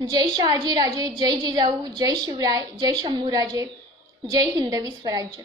जय शहाजी राजे, जय जिजाऊ, जय शिवराय, जय शंभूराजे, जय हिंदवी स्वराज्य.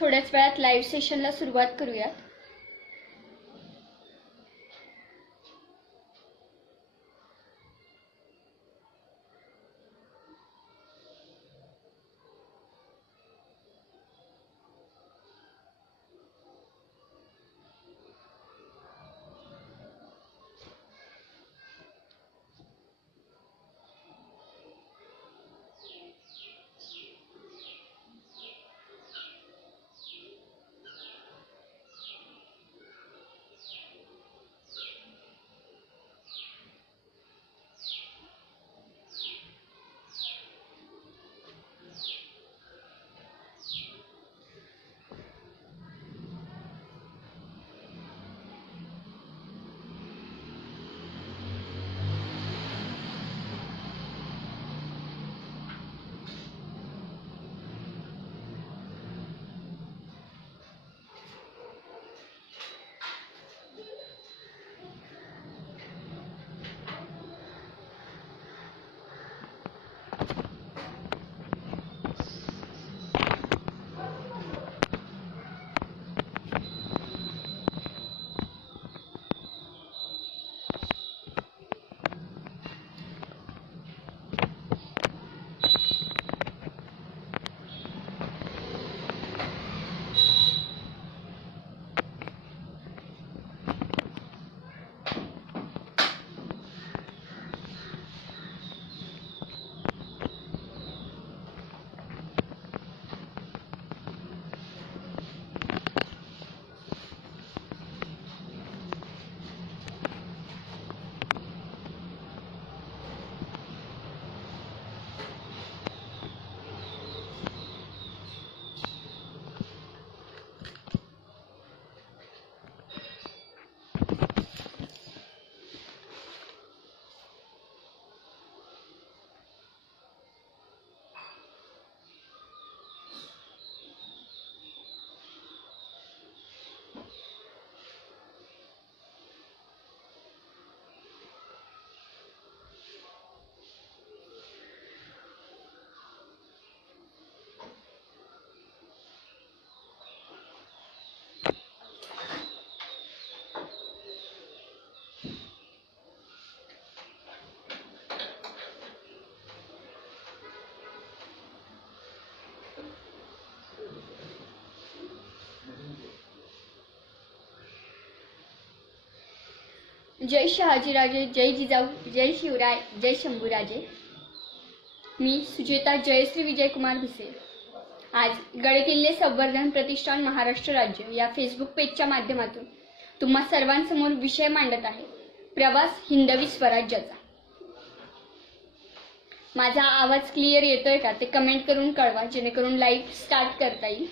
थोड्याच वेळात लाईव्ह सेशनला सुरुवात करूयात. जय शहाजीराजे, जय जिजाऊ, जय शिवराय, जय शंभूराजे. मी सुचेता जयश्री विजयकुमार भिसे आज गडकिल्ले संवर्धन प्रतिष्ठान महाराष्ट्र राज्य या फेसबुक पेजच्या माध्यमातून तुम्हा सर्वांसमोर विषय मांडत आहे, प्रवास हिंदवी स्वराज्याचा. माझा आवाज क्लिअर येतोय का ते कमेंट करून कळवा, जेणेकरून लाईव्ह स्टार्ट करता येईल.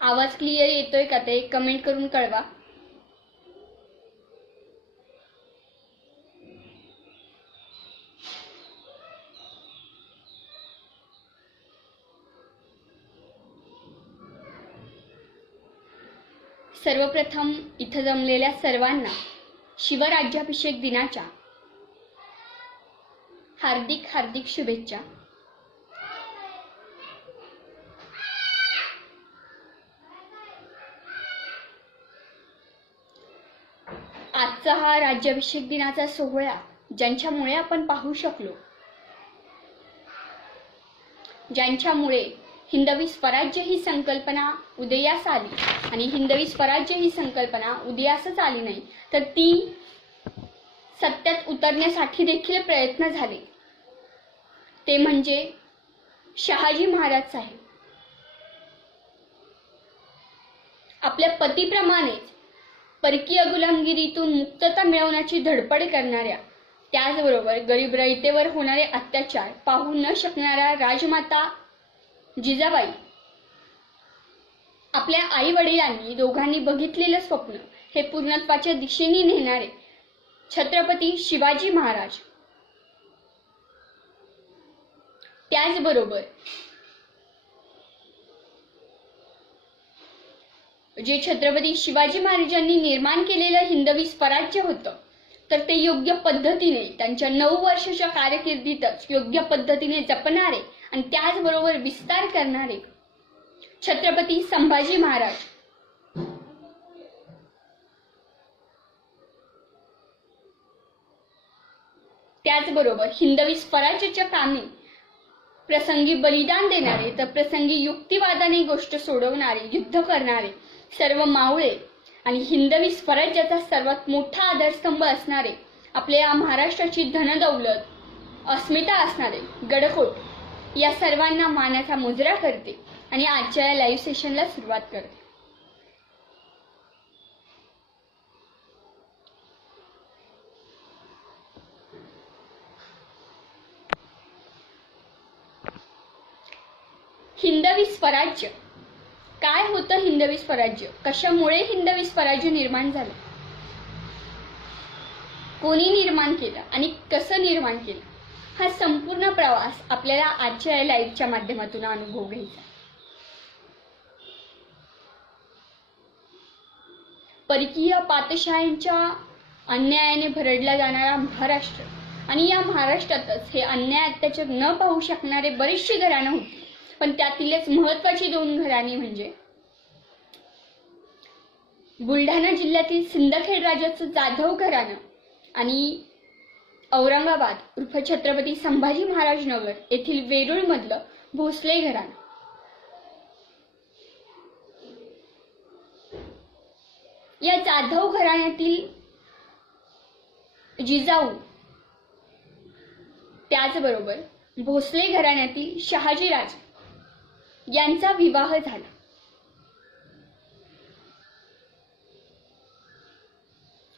आवाज क्लिअर येतोय का ते कमेंट करून कळवा. सर्वप्रथम इथं जमलेल्या सर्वांना शिवराज्याभिषेक दिनाच्या हार्दिक हार्दिक शुभेच्छा. आजचा हा राज्याभिषेक दिनाचा सोहळा ज्यांच्यामुळे आपण पाहू शकलो, ज्यांच्यामुळे हिंदवी स्वराज्य ही संकल्पना उदयास आली आणि हिंदवी स्वराज्य ही संकल्पना उदयासच आली नाही तर ती सत्यात उतरण्यासाठी देखील प्रयत्न झाले, ते म्हणजे शहाजी महाराज साहेब. आपल्या पतीप्रमाणेच परकीय गुलामगिरीतून मुक्तता मिळवण्याची धडपड करणाऱ्या, त्याचबरोबर गरीब रयतेवर होणारे अत्याचार पाहू न शकणाऱ्या राजमाता जिजाबाई, आपल्या आई वडिलांनी दोघांनी बघितलेलं स्वप्न हे पूर्णत्वाच्या दिशेने नेणारे छत्रपती शिवाजी महाराज, त्याचबरोबर जे छत्रपती शिवाजी महाराजांनी निर्माण केलेलं हिंदवी स्वराज्य होतं तर ते योग्य पद्धतीने त्यांच्या 9 वर्षाच्या कारकिर्दीतच योग्य पद्धतीने जपणारे आणि त्याचबरोबर विस्तार करणारे छत्रपती संभाजी महाराज, त्याचबरोबर हिंदवी स्वराज्याच्या कामी प्रसंगी बलिदान देणारे तर प्रसंगी युक्तिवादाने गोष्ट सोडवणारे, युद्ध करणारे सर्व मावळे आणि हिंदवी स्वराज्याचा सर्वात मोठा आधारस्तंभ असणारे, आपल्या या महाराष्ट्राची धनदौलत अस्मिता असणारे गडकोट, या सर्वांना मानाचा मुजरा करते आणि आजच्या या लाईव्ह सेशनला सुरुवात करते. हिंदवी स्वराज्य काय होतं? हिंदवी स्वराज्य कशामुळे हिंदवी स्वराज्य निर्माण झालं, कोणी निर्माण केलं आणि कसं निर्माण केलं, हा संपूर्ण प्रवास आपल्याला आजच्या या लाईव्हच्या माध्यमातून अनुभव घ्यायचा. परकीय पातशाह्यांच्या अन्यायाने भरडला जाणारा महाराष्ट्र आणि या महाराष्ट्रातच हे अन्याय अत्याचार न पाहू शकणारे बरेचशी घराणं होती, पण त्यातीलच महत्वाची 2 घराणी म्हणजे बुलढाणा जिल्ह्यातील सिंदखेड राजाचं जाधव घराणं आणि औरंगाबाद उर्फ छत्रपती संभाजी महाराज नगर येथील वेरूळ मधलं भोसले घराणं. या जाधव घराण्यातील जिजाऊ त्याचबरोबर भोसले घराण्यातील शहाजीराजे यांचा विवाह झाला.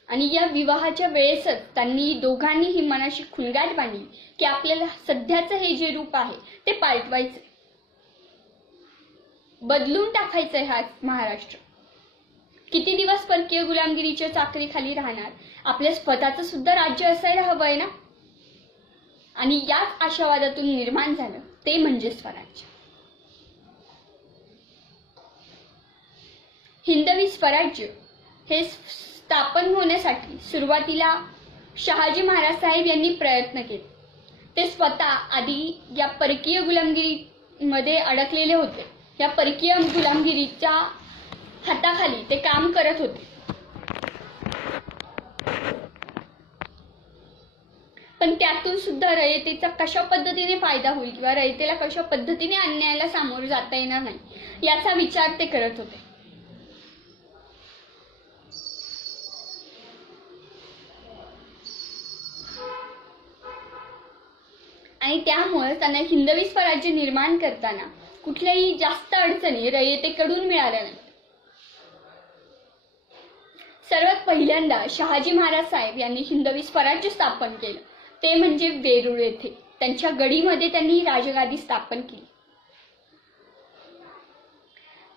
आणि या विवाहाच्या वेळेसच त्यांनी दोघांनीही मनाशी खुणगाठ बांधली की आपल्याला सध्याचं हे जे रूप आहे ते पालटवायचं, बदलून टाकायचं. हा महाराष्ट्र किती दिवस परकीय गुलामगिरीच्या चाकरीखाली राहणार, आपल्या स्वतःचं सुद्धा राज्य असायला हवंय ना. आणि याच आशावादातून निर्माण झालं ते म्हणजे स्वराज्य. हिंदवी स्वराज्य हे स्थापन होण्यासाठी सुरुवातीला शहाजी महाराज साहेब यांनी प्रयत्न केले. ते स्वतः आधी या परकीय गुलामगिरीमध्ये अडकलेले होते. या परकीय गुलामगिरीच्या हाताखाली ते काम करत होते, पण त्यातून सुद्धा रयतेचा कशा पद्धतीने फायदा होईल किंवा रयतेला कशा पद्धतीने अन्यायाला सामोरं जाता येणार नाही याचा विचार ते करत होते. आणि त्यामुळे त्यांना हिंदवी स्वराज्य निर्माण करताना कुठल्याही जास्त अडचणी रयतेकडून मिळाल्या नाहीत. सर्वात पहिल्यांदा शहाजी महाराज साहेब यांनी हिंदवी स्वराज्य स्थापन केलं ते म्हणजे वेरूळ येथे. त्यांच्या गडीमध्ये त्यांनी राजगादी स्थापन केली.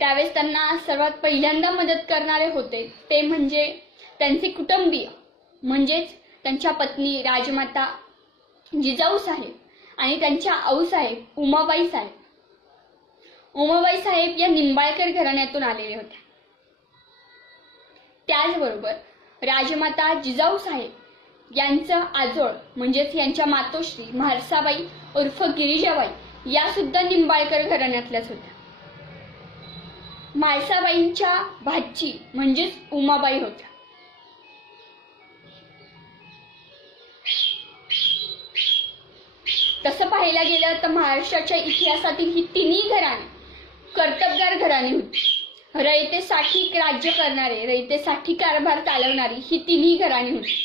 त्यावेळेस त्यांना सर्वात पहिल्यांदा मदत करणारे होते ते म्हणजे त्यांचे कुटुंबीय, म्हणजेच त्यांच्या पत्नी राजमाता जिजाऊ साहेब आणि त्यांच्या आऊसाहेब उमाबाई साहेब. उमाबाई साहेब या निंबाळकर घराण्यातून आलेले होते. त्याचबरोबर राजमाता जिजाऊ साहेब यांचं आजोळ म्हणजेच यांच्या मातोश्री म्हाळसाबाई उर्फ गिरिजाबाई या सुद्धा निंबाळकर घराण्यातल्याच होत्या. म्हाळसाबाईंच्या भाची म्हणजेच उमाबाई होत्या. तसं पाहायला गेलं तर महाराष्ट्राच्या इतिहासातील ही तिन्ही घराणे कर्तबगार घराणी होती. रयतेसाठी राज्य करणारे, रयतेसाठी कारभार चालवणारी ही तिन्ही घराणी होती.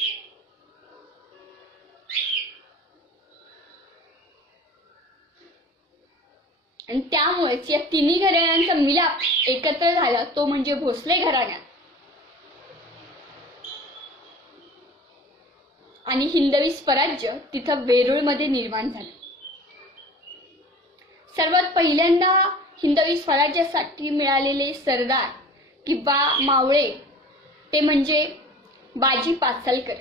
आणि त्यामुळेच या तिन्ही घराण्यांचा मिलाप एकत्र झाला तो म्हणजे भोसले घराण्यात. आणि हिंदवी स्वराज्य तिथं वेरूळमध्ये निर्माण झालं. सर्वात पहिल्यांदा हिंदवी स्वराज्यासाठी मिळालेले सरदार किंवा मावळे ते म्हणजे बाजी पासलकर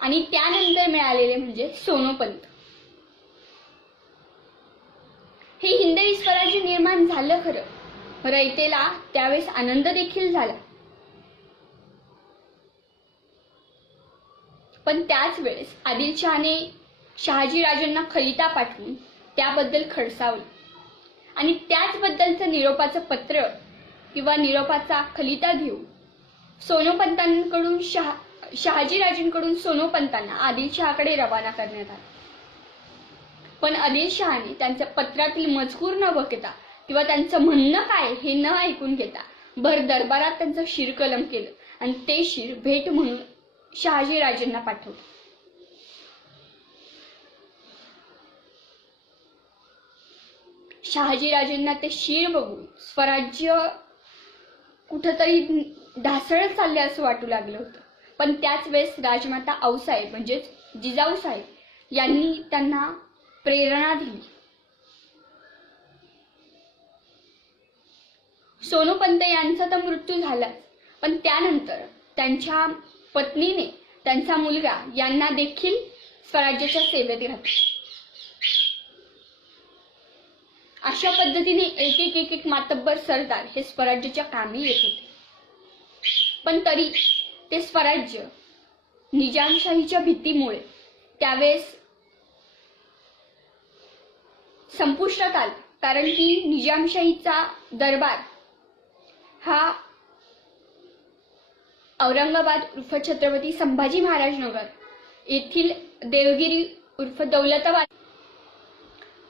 आणि त्यानंतर मिळालेले म्हणजे सोनोपंत. हे हिंदवी स्वराज्य निर्माण झालं खरं, रयतेला त्यावेळेस आनंद देखील झाला. पण त्याच वेळेस आदिलशहाने शहाजीराजांना खलिता पाठवून त्याबद्दल खडसावलं आणि त्याचबद्दलचं निरोपाचं पत्र किंवा निरोपाचा खलिता घेऊन सोनोपंतांकडून शहाजीराजांकडून सोनोपंतांना आदिलशहाकडे रवाना करण्यात आला. पण आदिलशहाने त्यांच्या पत्रातील मजकूर न बघता किंवा त्यांचं म्हणणं काय हे न ऐकून घेता भर दरबारात त्यांचं शिरकलम केलं आणि ते शिर भेट म्हणून शहाजीराजांना पाठवलं. शहाजीराजांना ते शिर बघून स्वराज्य कुठंतरी ढासळत चालले असं वाटू लागलं होतं. पण त्याच वेळेस राजमाता आऊसाहेब म्हणजेच जिजाऊ साहेब यांनी त्यांना प्रेरणा दिली. सोनोपंत यांचा तर मृत्यू झालाच, पण त्यानंतर त्यांच्या पत्नीने त्यांचा मुलगा यांना देखील स्वराज्याच्या सेवेत घातले. अशा पद्धतीने एक एक मातब्बर सरदार हे स्वराज्याच्या कामी येत होते. पण तरी ते स्वराज्य निजामशाहीच्या भीतीमुळे त्यावेळेस संपुष्टात आलं, कारण की निजामशाहीचा दरबार हा औरंगाबाद उर्फ छत्रपती संभाजी महाराज नगर येथील देवगिरी उर्फ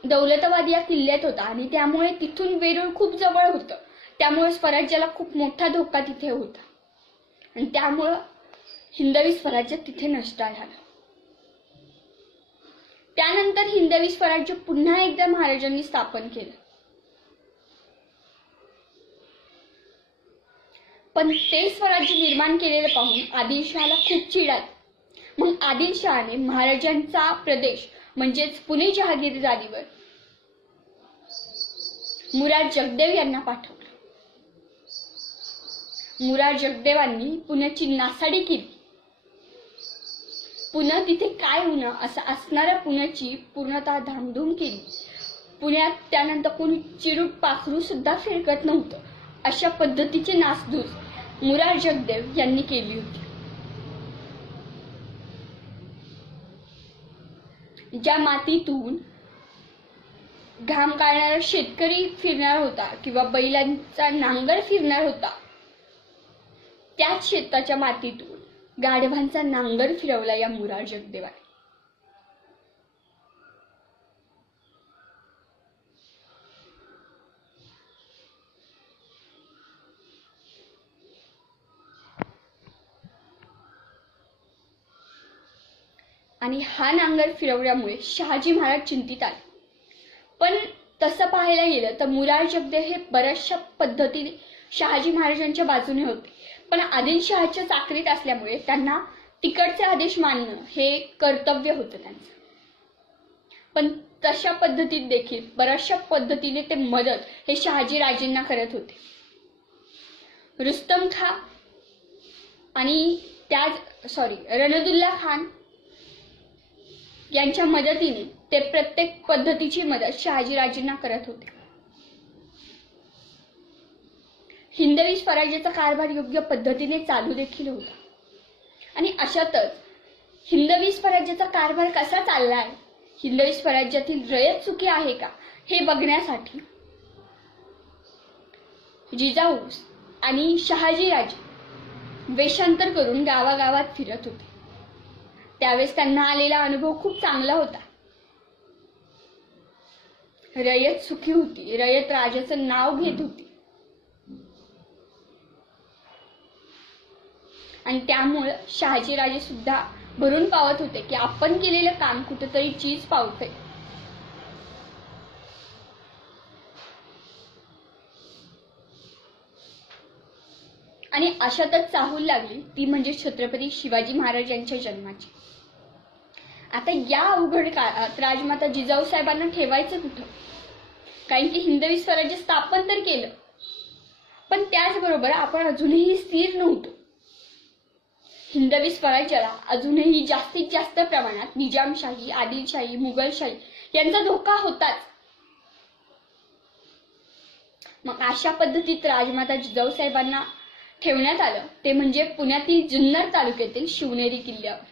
दौलताबाद या किल्ल्यात होता आणि त्यामुळे तिथून वेरूळ खूप जवळ होतं. त्यामुळे स्वराज्याला खूप मोठा धोका तिथे होता आणि त्यामुळं हिंदवी स्वराज्य तिथे नष्ट झालं. त्यानंतर हिंदवी स्वराज्य पुन्हा एकदा महाराजांनी स्थापन केलं. पण ते स्वराज्य निर्माण केलेलं पाहून आदिलशहाला खूप चिड आली. मग आदिलशहाने महाराजांचा प्रदेश म्हणजेच पुणे जहागीरदारीवर मुराद जगदेव यांना पाठवलं. मुराद जगदेवांनी पुण्याची नासाडी केली. पुणे तिथे काय होणं असं असणाऱ्या पुण्याची पूर्णतः धामधूम केली. पुण्यात त्यानंतर कोणी चिरूट पाखरू सुद्धा फिरकत नव्हतं. अशा पद्धतीची नासधूस मुराद जगदेव यांनी केली होती. ज्या मातीतून घाम काढणारा शेतकरी फिरणार होता किंवा बैलांचा नांगर फिरणार होता, त्याच शेताच्या मातीतून गाढवांचा नांगर फिरवला या मुराद जगदेवाने. आणि हा नांगर फिरवल्यामुळे शहाजी महाराज चिंतित आले. पण तसं पाहायला गेलं तर मुराद जगदेव हे बऱ्याचशा पद्धतीने शहाजी महाराजांच्या बाजूने होते. पण आदिलशहाच्या चाकरीत असल्यामुळे त्यांना तिकडचे आदेश मानणं हे कर्तव्य होतं त्यांचं. पण तशा पद्धतीत देखील बऱ्याचशा पद्धतीने ते मदत हे शहाजी राजेंना करत होते. रुस्तम खान आणि रणदुल्ला खान यांच्या मदतीने ते प्रत्येक पद्धतीची मदत शहाजी राजेंना करत होते. हिंदवी स्वराज्याचा कारभार योग्य पद्धतीने चालू देखील होता. आणि अशातच हिंदवी स्वराज्याचा कारभार कसा चाललाय, हिंदवी स्वराज्यातील रयत सुखी आहे का, हे बघण्यासाठी जिजाऊ आणि शहाजीराजे वेषांतर करून गावागावात फिरत होते. त्यावेळेस त्यांना आलेला अनुभव खूप चांगला होता. रयत सुखी होती, रयत राजाचं नाव घेत होती. आणि त्यामुळे शहाजीराजे सुद्धा भरून पावत होते की आपण केलेलं काम कुठेतरी चीज पावते. आणि अशातच चाहूल लागली ती म्हणजे छत्रपती शिवाजी महाराज यांच्या जन्माची. आता या अवघड काळात राजमाता जिजाऊ साहेबांना ठेवायचं कुठं, कारण की हिंदवी स्वराज्य स्थापन तर केलं, पण त्याचबरोबर आपण अजूनही स्थिर नव्हतो. हिंदवी स्वराज्याला अजूनही जास्तीत जास्त प्रमाणात निजामशाही, आदिलशाही, मुघलशाही यांचा धोका होताच. मग अशा पद्धतीत राजमाता जिजाऊ साहेबांना ठेवण्यात आलं ते म्हणजे पुण्यातील जुन्नर तालुक्यातील शिवनेरी किल्ल्यावर.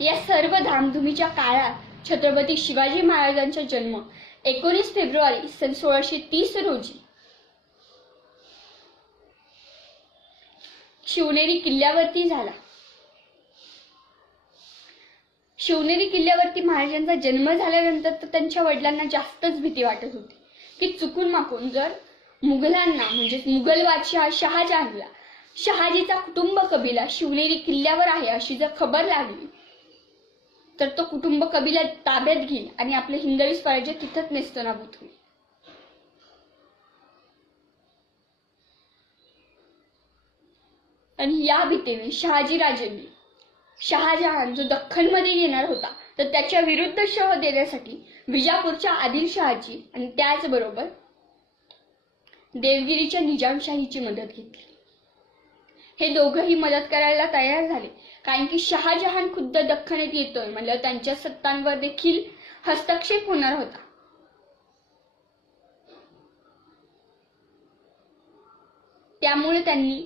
या सर्व धामधुमीच्या काळात छत्रपती शिवाजी महाराजांचा जन्म 19 फेब्रुवारी सन 1630 रोजी शिवनेरी किल्ल्यावरती झाला. शिवनेरी किल्ल्यावरती महाराजांचा जन्म झाल्यानंतर तर त्यांच्या वडिलांना जास्तच भीती वाटत होती की चुकून माकून जर मुघलांना म्हणजे मुघल बादशाह शहाजहानला शहाजीचा कुटुंब कबिला शिवनेरी किल्ल्यावर आहे अशी जर खबर लागली तर तो कुटुंब कबिला ताब्यात घेईल आणि आपले हिंदवी स्वराज्य तिथंच नेस्तनाबूत होईल. आणि या भीतीने शहाजीराजेंनी शहाजहान जो दख्खनमध्ये येणार होता तर त्याच्या विरुद्ध शह देण्यासाठी विजापूरच्या आदिलशहाची आणि त्याचबरोबर देवगिरीच्या निजामशाहीची मदत घेतली. हे दोघंही मदत करायला तयार झाले, कारण की शहाजहान खुद्द दख्खनेत येतोय म्हणजे त्यांच्या सत्तांवर देखील हस्तक्षेप होणार होता. त्यामुळे त्यांनी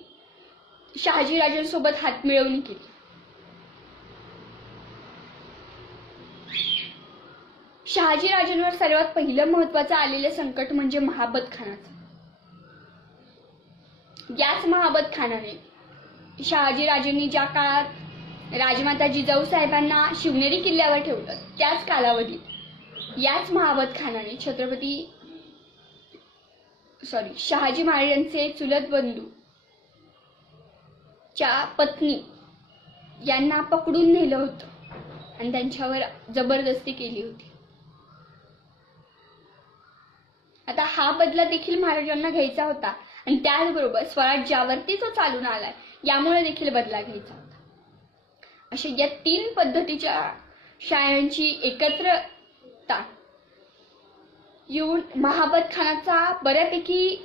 शहाजीराजांसोबत हातमिळवणी केली. शहाजीराजांवर सर्वात पहिलं महत्वाचं आलेलं संकट म्हणजे महाबत खानाचं. याच महाबत खानाने शहाजीराजांनी ज्या काळात राजमाता जिजाऊ साहेबांना शिवनेरी किल्ल्यावर ठेवलं त्याच कालावधीत याच महाबत खानाने शहाजी महाराजांचे चुलत बंधू च्या पत्नी यांना पकडून नेलं होतं आणि त्यांच्यावर जबरदस्ती केली होती. आता हा बदला देखील महाराजांना घ्यायचा होता आणि त्याचबरोबर स्वराज्यावरती जो चालून आलाय यामुळे देखील बदला घ्यायचा होता. अशा या 3 पद्धतीच्या शायांची एकत्रता येऊन महाबत खानाचा बऱ्यापैकी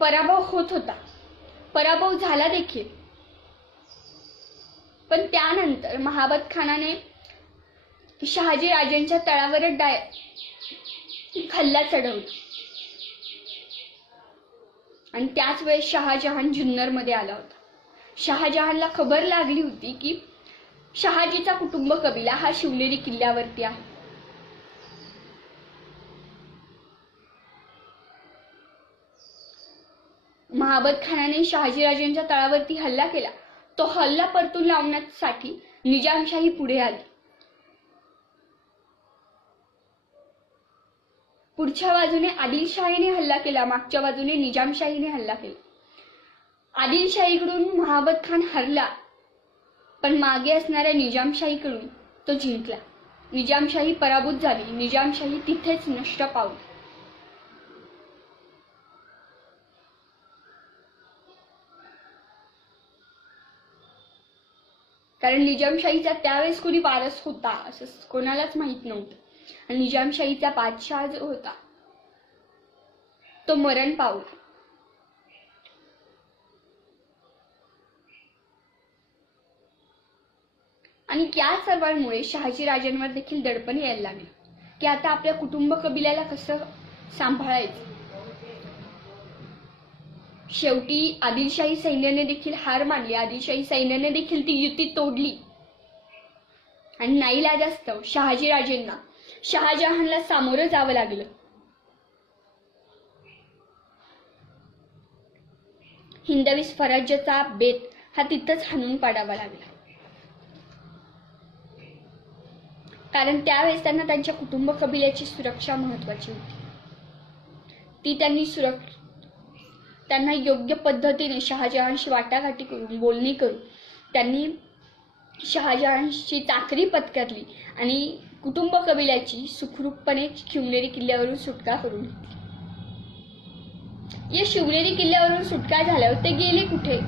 पराभव होत होता. पराभव झाला देखील, पण त्यानंतर महाबत खानाने शहाजीराजांच्या तळावर हल्ला चढवला आणि त्याच वेळेस शहाजहान जुन्नर मध्ये आला होता. शहाजहानला खबर लागली होती की शहाजीचा कुटुंब कबिला हा शिवनेरी किल्ल्यावरती आहे. महाबत खानाने शहाजीराजांच्या तळावरती हल्ला केला. तो हल्ला परतून लावण्यासाठी निजामशाही पुढे आली. पुढच्या बाजूने आदिलशाहीने हल्ला केला, मागच्या बाजूने निजामशाहीने हल्ला केला. आदिलशाहीकडून महाबत खान हरला, पण मागे असणाऱ्या निजामशाहीकडून तो जिंकला. निजामशाही पराभूत झाली, निजामशाही तिथेच नष्ट पावली. कारण निजामशाहीचा त्यावेळेस कोणी वारस होता असं कोणालाच माहित नव्हतं. आणि निजामशाहीचा बादशाह जो होता तो मरण पावला. आणि या सर्वांमुळे शहाजी राजांवर देखील दडपण यायला लागले की आता आपल्या कुटुंब कबिल्याला कसं सांभाळायचं. शेवटी आदिलशाही सैन्याने देखील हार मानली. आदिलशाही सैन्याने देखील ती युती तोडली आणि नाईलाजास्तव शहाजी राजेंना शहाजहानला सामोरं जावं लागलं. हिंदवी स्वराज्याचा बेत हा तिथंच हाणून पाडावा लागला. कारण त्यावेळेस त्यांना त्यांच्या कुटुंब कबिल्याची सुरक्षा महत्वाची होती. ती त्यांना योग्य पद्धतीने शहाजहानशी वाटाघाटी करून बोलणी करून त्यांनी शहाजहानची चाकरी पत्करली आणि कुटुंब कबिल्याची सुखरूपपणे शिवनेरी किल्ल्यावरून सुटका करून घेतली. या शिवनेरी किल्ल्यावरून सुटका झाल्यावर ते गेले कुठे,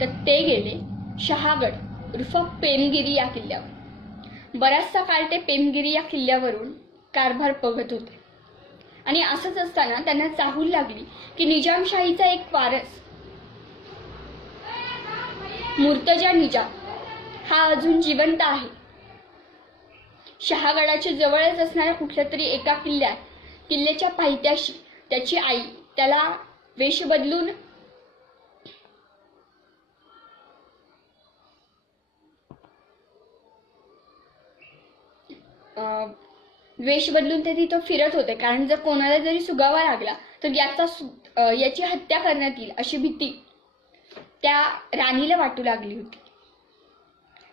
तर ते गेले शहागड उर्फ पेमगिरी या किल्ल्यावर. बराचसा काळ ते पेमगिरी या किल्ल्यावरून कारभार बघत होते. आणि असंच असताना त्यांना चाहूल लागली की निजामशाहीचा एक वारस मुर्तजा निजाम हा अजून जिवंत आहे. शहागडाच्या जवळच असणाऱ्या कुठल्या तरी एका किल्ल्याच्या पायथ्याशी त्याची आई त्याला वेश बदलून ते तिथं फिरत होते. कारण जर कोणाला जरी सुगावा लागला तर याची हत्या करण्यात येईल अशी भीती त्या राणीला वाटू लागली होती.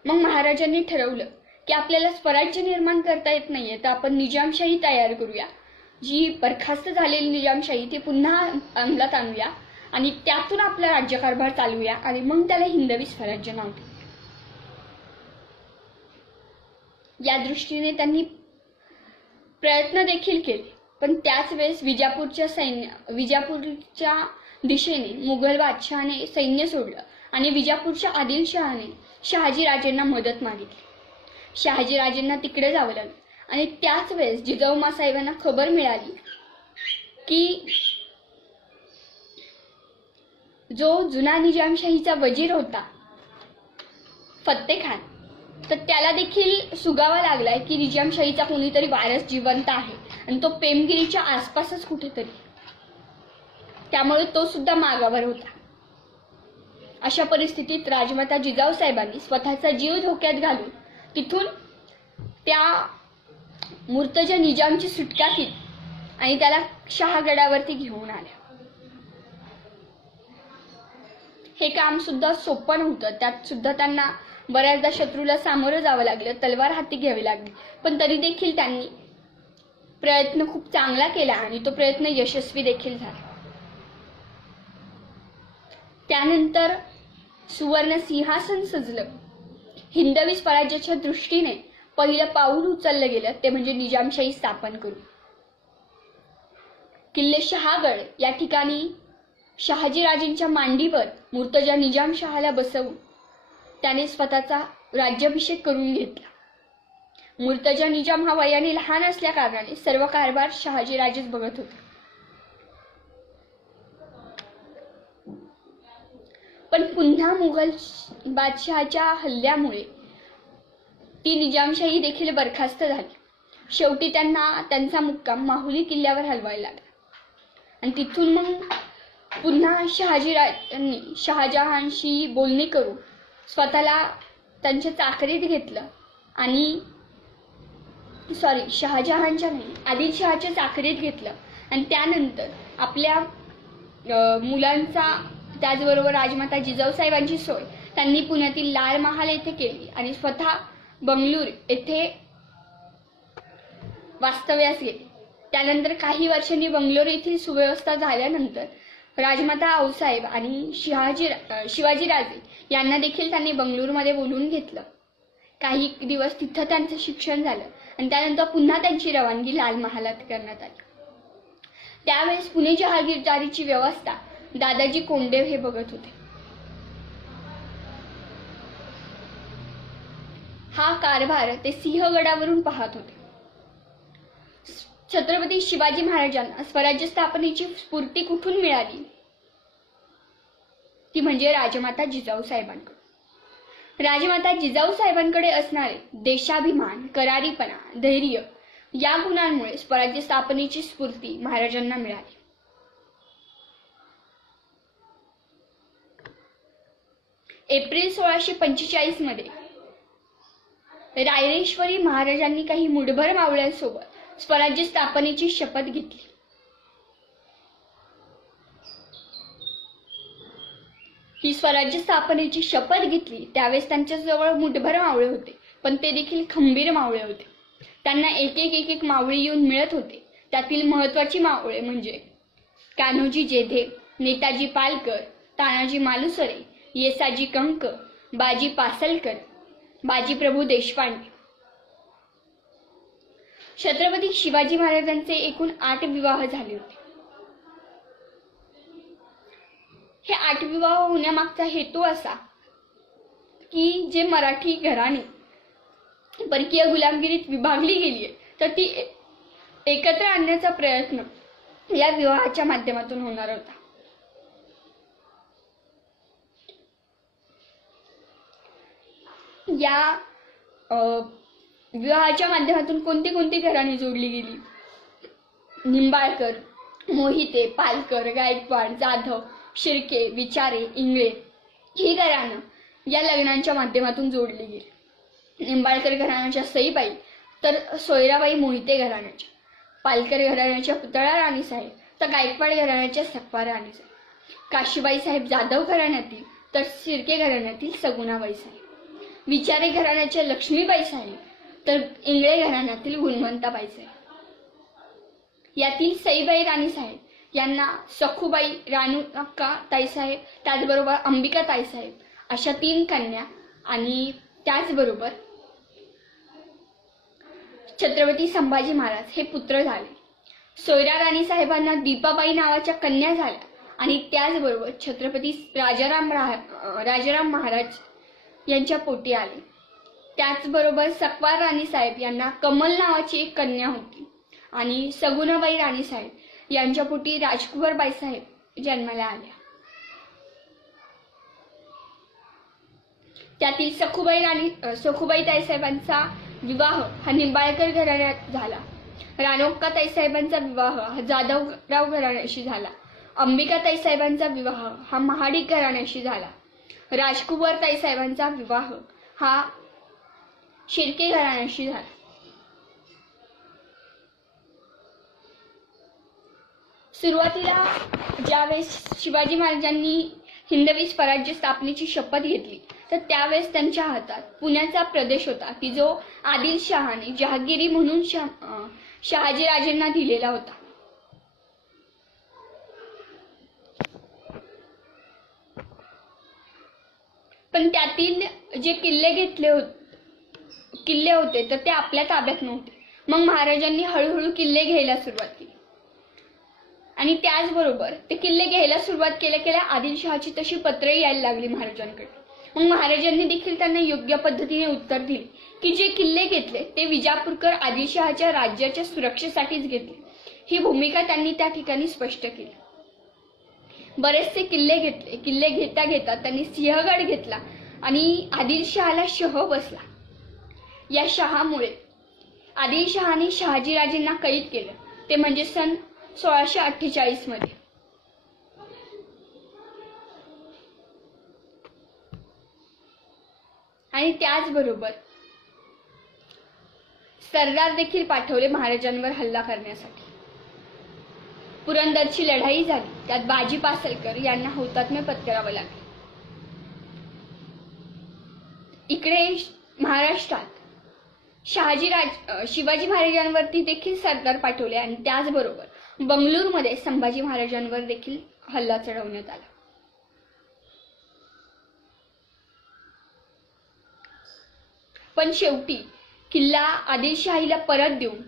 मग महाराजांनी ठरवलं की आपल्याला स्वराज्य निर्माण करता येत नाहीये तर आपण निजामशाही तयार करूया. जी बरखास्त झालेली निजामशाही ती पुन्हा अंमलात आणूया आणि त्यातून आपला राज्यकारभार चालवूया आणि मग त्याला हिंदवी स्वराज्य नाव देऊ. या दृष्टीने त्यांनी प्रयत्न देखील केले. पण त्याच वेळेस विजापूरच्या दिशेने मुघल बादशहाने सैन्य सोडलं आणि विजापूरच्या आदिलशहाने शहाजी राजेंना मदत मागितली. शहाजी राजेंना तिकडे जावं लागलं. आणि त्याच वेळेस जिजाऊ साहेबांना खबर मिळाली की जो जुना निजामशाहीचा वजीर होता फत्ते खान तर त्याला देखील सुगावा लागलाय की निजामशाहीचा कोणीतरी वारस जिवंत आहे आणि तो पेमगिरीच्या आसपासच कुठेतरी. त्यामुळे तो सुद्धा मागावर होता. अशा परिस्थितीत राजमाता जिजाऊ साहेबांनी स्वतःचा जीव धोक्यात घालून तिथून त्या मुर्तजा निजामची सुटका केली आणि त्याला शहागडावरती घेऊन आल्या. हे काम सुद्धा सोपं नव्हतं. त्यात सुद्धा त्यांना बऱ्याचदा शत्रूला सामोरं जावं लागलं, तलवार हाती घ्यावी लागली. पण तरी देखील त्यांनी प्रयत्न खूप चांगला केला आणि तो प्रयत्न यशस्वी देखील झाला. त्यानंतर सुवर्ण सिंहासन सजलं. हिंदवी स्वराज्याच्या दृष्टीने पहिलं पाऊल उचललं गेलं ते म्हणजे निजामशाही स्थापन करून. किल्ले शहागड या ठिकाणी शहाजीराजेंच्या मांडीवर मुर्तजा निजामशहाला बसवून त्याने स्वतःचा राज्याभिषेक करून घेतला. मुर्तजा निजाम हा वयाने लहान असल्या कारणाने सर्व कारभार शहाजीराजेच बघत होते. पण पुन्हा मुघल बादशहाच्या हल्ल्यामुळे ती निजामशाही देखील बरखास्त झाली. शेवटी त्यांना त्यांचा मुक्काम माहुली किल्ल्यावर हलवायला लागला आणि तिथून मग पुन्हा शहाजीराजांनी शहाजहानशी बोलणी करून स्वतःला त्यांच्या चाकरीत घेतलं आणि शहाजहानच्या नाही आदिलशहाच्या चाकरीत घेतलं. आणि त्यानंतर आपल्या मुलांचा त्याचबरोबर राजमाता जिजाऊ साहेबांची सोय त्यांनी पुण्यातील लाल महाल येथे केली आणि स्वतः बंगळूर येथे वास्तव्यास गेले. त्यानंतर काही वर्षांनी बंगलोर येथील सुव्यवस्था झाल्यानंतर राजमाता आऊसाहेब आणि शिवाजीराजे यांना देखील त्यांनी बंगळूरमध्ये बोलवून घेतलं. काही दिवस तिथं त्यांचं शिक्षण झालं आणि त्यानंतर पुन्हा त्यांची रवानगी लाल महालात करण्यात आली. त्यावेळेस पुणे जहागीरदारीची व्यवस्था दादाजी कोंडदेव हे बघत होते. हा कारभार ते सिंहगडावरून पाहत होते. छत्रपती शिवाजी महाराजांना स्वराज्य स्थापनेची स्फूर्ती कुठून मिळाली? ती म्हणजे राजमाता जिजाऊ साहेबांकडे. राजमाता जिजाऊ साहेबांकडे असणारे देशाभिमान, करारीपणा, धैर्य या गुणांमुळे स्वराज्य स्थापनेची स्फूर्ती महाराजांना मिळाली. एप्रिल 1645 मध्ये रायरेश्वरी महाराजांनी काही मुठभर मावळ्यांसोबत स्वराज्य स्थापनेची शपथ घेतली. ही स्वराज्य स्थापनेची शपथ घेतली त्यावेळेस त्यांच्याजवळ मुठभर मावळे होते, पण ते देखील खंबीर मावळे होते. त्यांना एक एक मावळी येऊन मिळत होते. त्यातील महत्वाची मावळे म्हणजे कान्होजी जेधे, नेताजी पालकर, तानाजी मालुसरे, येसाजी कंक, बाजी पासलकर, बाजीप्रभू देशपांडे. छत्रपती शिवाजी महाराजांचे एकूण 8 विवाह झाले होते. हे 8 विवाह होण्यामागचा हेतू असा की जे मराठी घराणे परकीय गुलामगिरीत विभागली गेली आहे तर ती एकत्र आणण्याचा प्रयत्न या विवाहाच्या माध्यमातून होणार होता. या विवाहाच्या माध्यमातून कोणती कोणती घराणी जोडली गेली? निंबाळकर, मोहिते, पालकर, गायकवाड, जाधव, शिर्के, विचारे, इंगळे ही घराणं या लग्नांच्या माध्यमातून जोडली गेली. निंबाळकर घराण्याच्या सईबाई तर सोयराबाई मोहिते घराण्याच्या, पालकर घराण्याच्या पुतळा राणी साहेब तर गायकवाड घराण्याच्या सकवा राणी साहेब, काशीबाई साहेब जाधव घराण्यातील तर शिर्के घराण्यातील सगुणाबाई साहेब, विचारे घराण्याच्या लक्ष्मीबाई साहेब तर इंगळे घराण्यातील गुणवंताबाई साहेब. यातील सईबाई राणी साहेब यांना सखूबाई, राणूअक्का ताईसाहेब, त्याचबरोबर अंबिका ताईसाहेब अशा 3 कन्या आणि त्याचबरोबर छत्रपती संभाजी महाराज हे पुत्र झाले. सोयरा राणी साहेबांना दीपाबाई नावाच्या कन्या झाल्या आणि त्याचबरोबर छत्रपती राजाराम महाराज यांच्या पोटी आले. त्याचबरोबर सकवा राणी साहेब यांना कमल नावाची एक कन्या होती आणि सगुणाबाई राणी साहेब यांच्या पोटी राजकुंवरबाई साहेब जन्माला आल्या. त्यातील सखुबाई ताईसाहेबांचा विवाह हा निंबाळकर घराण्यात झाला. राणोक्का ताईसाहेबांचा विवाह हा जाधवराव घराण्याशी झाला. अंबिका ताईसाहेबांचा विवाह हा महाडिक घराण्याशी झाला. राजकुंवर ताईसाहेबांचा विवाह हा शिर्के घराण्याशी झाला. सुरुवातीला ज्यावेळेस शिवाजी महाराजांनी हिंदवी स्वराज्य स्थापनेची शपथ घेतली तर त्यावेळेस त्यांच्या हातात पुण्याचा प्रदेश होता की जो आदिलशहाने जहागिरी म्हणून शहाजीराजेंना दिलेला होता. पण त्यातील जे किल्ले होते तर ते आपल्या ताब्यात नव्हते. मग महाराजांनी हळूहळू किल्ले घ्यायला सुरुवात केली आणि त्याचबरोबर ते किल्ले घ्यायला सुरुवात केल्या आदिलशहाची तशी पत्रही यायला लागली महाराजांकडे. मग महाराजांनी देखील त्यांना योग्य पद्धतीने उत्तर दिले की जे किल्ले घेतले ते विजापूरकर आदिलशहाच्या राज्याच्या सुरक्षेसाठीच घेतले. ही भूमिका त्यांनी त्या ठिकाणी स्पष्ट केली. बरेचसे किल्ले घेतले. किल्ले घेता घेता त्यांनी सिंहगड घेतला आणि आदिलशहाला शह बसला. या शहामुळे आदिलशहाने शहाजीराजेंना कैद केलं, ते म्हणजे सन 1648 मध्ये. आणि त्याचबरोबर सरदार देखील पाठवले महाराजांवर हल्ला करण्यासाठी. पुरंदरची लढाई झाली, त्यात बाजी पासलकर यांना हुतात्म्य पत्करावं लागले. इकडे महाराष्ट्रात शिवाजी महाराजांवरती देखील सरदार पाठवले आणि त्याचबरोबर बंगळूरमध्ये संभाजी महाराजांवर देखील हल्ला चढवण्यात आला. पण शेवटी किल्ला आदिलशाहीला परत देऊन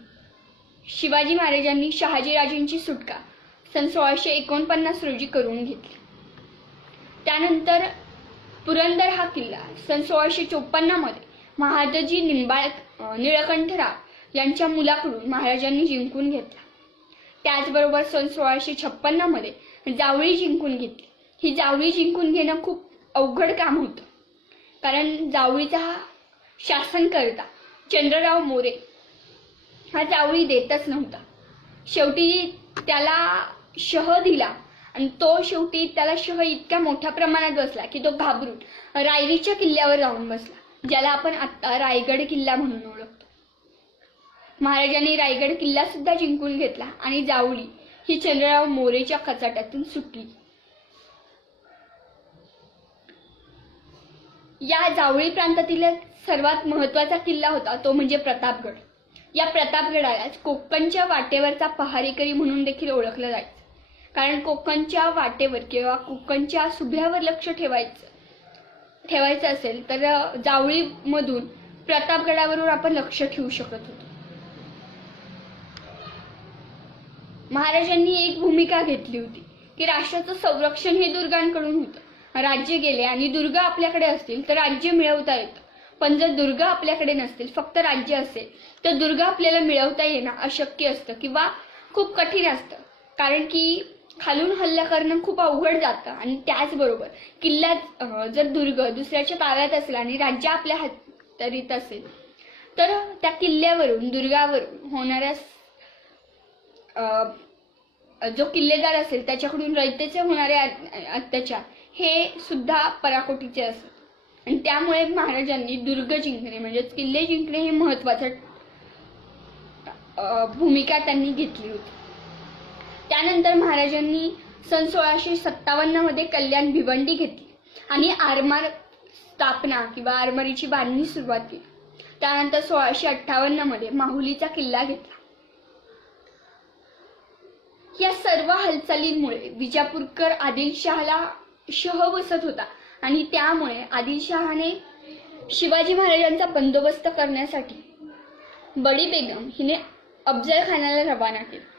शिवाजी महाराजांनी शहाजीराजेंची सुटका सन 1649 रोजी करून घेतली. त्यानंतर पुरंदर हा किल्ला सन 1654 मध्ये महादजी निळकंठराव यांच्या मुलाकडून महाराजांनी जिंकून घेतला. त्याचबरोबर सन 1656 मध्ये जावळी जिंकून घेतली. ही जावळी जिंकून घेणं खूप अवघड काम होतं, कारण जावळीचा शासनकर्ता चंद्रराव मोरे हा जावळी देतच नव्हता. शेवटी त्याला शह दिला आणि तो शेवटी त्याला शह इतक्या मोठ्या प्रमाणात बसला की तो घाबरून रायरीच्या किल्ल्यावर जाऊन बसला, ज्याला आपण आता रायगड किल्ला म्हणून ओळखतो. महाराजांनी रायगड किल्ला सुद्धा जिंकून घेतला आणि जावळी ही चंद्रराव मोरेच्या कचाट्यातून सुटली. या जावळी प्रांतातील सर्वात महत्त्वाचा किल्ला होता तो म्हणजे प्रतापगड. या प्रतापगडालाच कोकणच्या वाटेवरचा पहारेकरी म्हणून देखील ओळखलं जायचं, कारण कोकणच्या वाटेवर किंवा कोकणच्या सुभ्यावर लक्ष ठेवायचं असेल तर जावळीमधून प्रतापगडावरून आपण लक्ष ठेवू शकत होतो. महाराजांनी एक भूमिका घेतली होती की राष्ट्राचं संरक्षण हे दुर्गांकडून होतं. राज्य गेले आणि दुर्ग आपल्याकडे असतील तर राज्य मिळवता येतं, पण जर दुर्ग आपल्याकडे नसतील, फक्त राज्य असेल, तर दुर्ग आपल्याला मिळवता येणं अशक्य असतं किंवा खूप कठीण असतं, कारण की खालून हल्ला करणं खूप अवघड जातं. आणि त्याचबरोबर किल्ल्यात जर दुर्ग दुसऱ्याच्या ताब्यात असेल आणि राज्य आपल्या हातात असेल तर त्या किल्ल्यावरून दुर्गावरून होणाऱ्या जो किल्लेदार असेल त्याच्याकडून रयतेचे होणारे अत्याचार हे सुद्धा पराकोटीचे असतात. आणि त्यामुळे महाराजांनी दुर्ग जिंकणे म्हणजेच किल्ले जिंकणे हे महत्त्वाचं भूमिका त्यांनी घेतली होती. त्यानंतर महाराजांनी सन 1657 मध्ये कल्याण भिवंडी घेतली आणि आरमार स्थापना किंवा आरमारीची बांधणी सुरुवात केली. त्यानंतर 1658 मध्ये माहुलीचा किल्ला घेतला. या सर्व हालचालींमुळे विजापूरकर आदिलशहाला शह बसत होता आणि त्यामुळे आदिलशहाने शिवाजी महाराजांचा बंदोबस्त करण्यासाठी बडी बेगम हिने अफजल खानाला रवाना केले.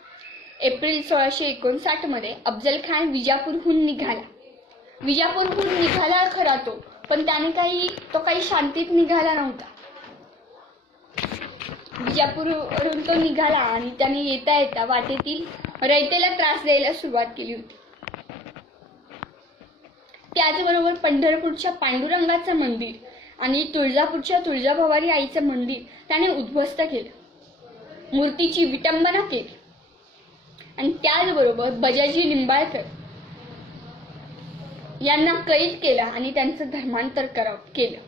एप्रिल 1659 मध्ये अफजल खान विजापूरहून निघाला खरा तो, पण त्याने काही शांतीत निघाला नव्हता. विजापूरवरून तो निघाला आणि त्याने येता येता वाटेतील रयतेला त्रास द्यायला सुरुवात केली होती. त्याचबरोबर पंढरपूरच्या पांडुरंगाचं मंदिर आणि तुळजापूरच्या तुळजाभवानी आईचं मंदिर त्याने उद्ध्वस्त केलं, मूर्तीची विटंबना केली आणि त्याचबरोबर बजाजी लिंबाळकर यांना कैद केलं आणि त्यांचं धर्मांतर केलं.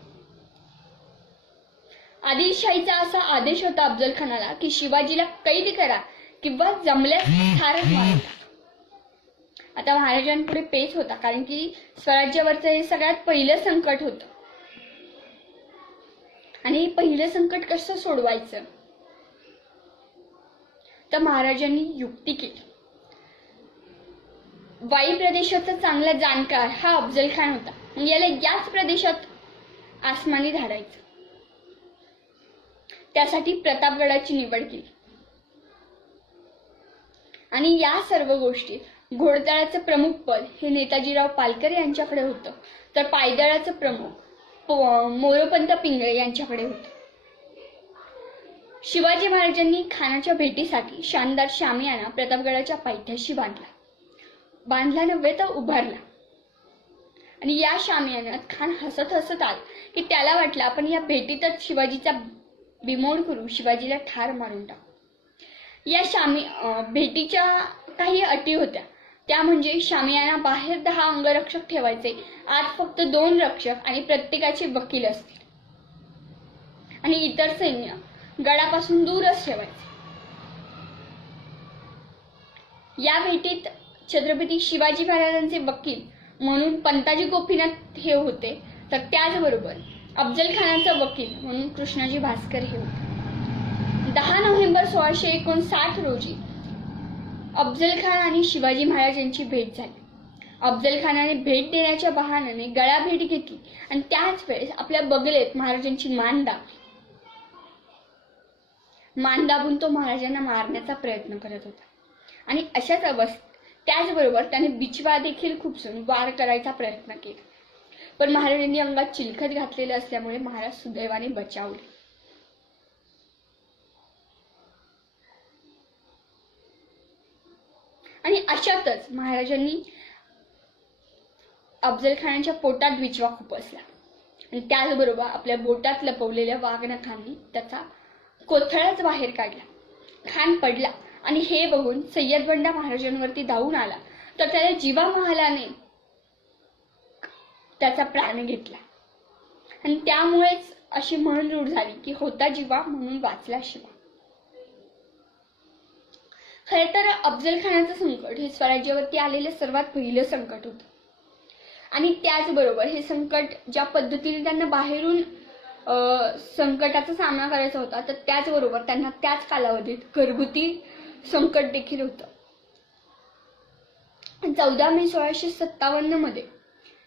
आदिलशाहीचा असा आदेश होता अफजल खानाला की शिवाजीला कैद करा किंवा जमल्यास ठारच मारा. आता महाराजांपुढे पेच होता, कारण की स्वराज्यावरचं हे सगळ्यात पहिलं संकट होतं आणि हे पहिलं संकट कसं सोडवायचं, तर महाराजांनी युक्ती केली. वाई प्रदेशाचा चांगला जाणकार हा अफजल खान होता, याला याच प्रदेशात आसमानी धाडायचं. त्यासाठी प्रतापगडाची निवड केली आणि या सर्व गोष्टी घोडदळाचं प्रमुख पद हे नेताजीराव पालकर यांच्याकडे होतं, तर पायदळाचं प्रमुख मोरोपंत पिंगळे यांच्याकडे होतं. शिवाजी महाराजांनी खानाच्या भेटीसाठी शानदार शामियाना प्रतापगडाच्या पायथ्याशी बांधला नव्हे तर उभारला. आणि या शामियानात खान हसत आला की त्याला वाटलं आपण या भेटीतच शिवाजीचा बिमोड करू, शिवाजीला ठार मारून टाकू. या भेटीच्या काही अटी होत्या, त्या म्हणजे शामियाना बाहेर 10 अंगरक्षक ठेवायचे, आत फक्त 2 रक्षक आणि प्रत्येकाचे वकील असतील आणि इतर सैन्य गडापासून दूरच ठेवायचे. या भेटीत छत्रपती शिवाजी महाराजांचे वकील म्हणून पंताजी गोपीनाथ हे होते, तर त्याचबरोबर अफजल खानाचा वकील म्हणून कृष्णाजी भास्कर हे होते. 10 नोव्हेंबर 1659 रोजी अफजल खान आणि शिवाजी महाराज यांची भेट झाली. अफजल खानाने भेट देण्याच्या बहाण्याने गळाभेट घेतली आणि त्याच वेळेस आपल्या बगलेत महाराजांची मान दाबून तो महाराजांना मारण्याचा प्रयत्न करत होता. आणि अशाच त्याचबरोबर त्याने बिचवा देखील खुपसून वार करायचा प्रयत्न केला, पण महाराजांनी अंगात चिलखत घातलेलं असल्यामुळे महाराज सुदैवाने बचावले. आणि अशातच महाराजांनी अफजल खानाच्या पोटात विचवा खुपसला आणि त्याचबरोबर आपल्या बोटात लपवलेल्या वाघनखांनी त्याचा कोथळाच बाहेर काढला. खान पडला आणि हे बघून सय्यद बंडा महाराजांवरती धावून आला तर त्याला जिवा महालाने त्याचा प्राण घेतला. आणि त्यामुळेच अशी म्हण रूढ झाली की होता जिवा म्हणून वाचला शिवा. खरे तर अफजल खानाचं संकट हे स्वराज्यावरती आलेलं सर्वात पहिलं संकट होतं. आणि त्याचबरोबर हे संकट ज्या पद्धतीने त्यांना बाहेरून संकटाचा सामना करायचा होता तर त्याचबरोबर त्यांना त्याच कालावधीत घरगुती संकट देखील होतं. 14 मे 1657 मध्ये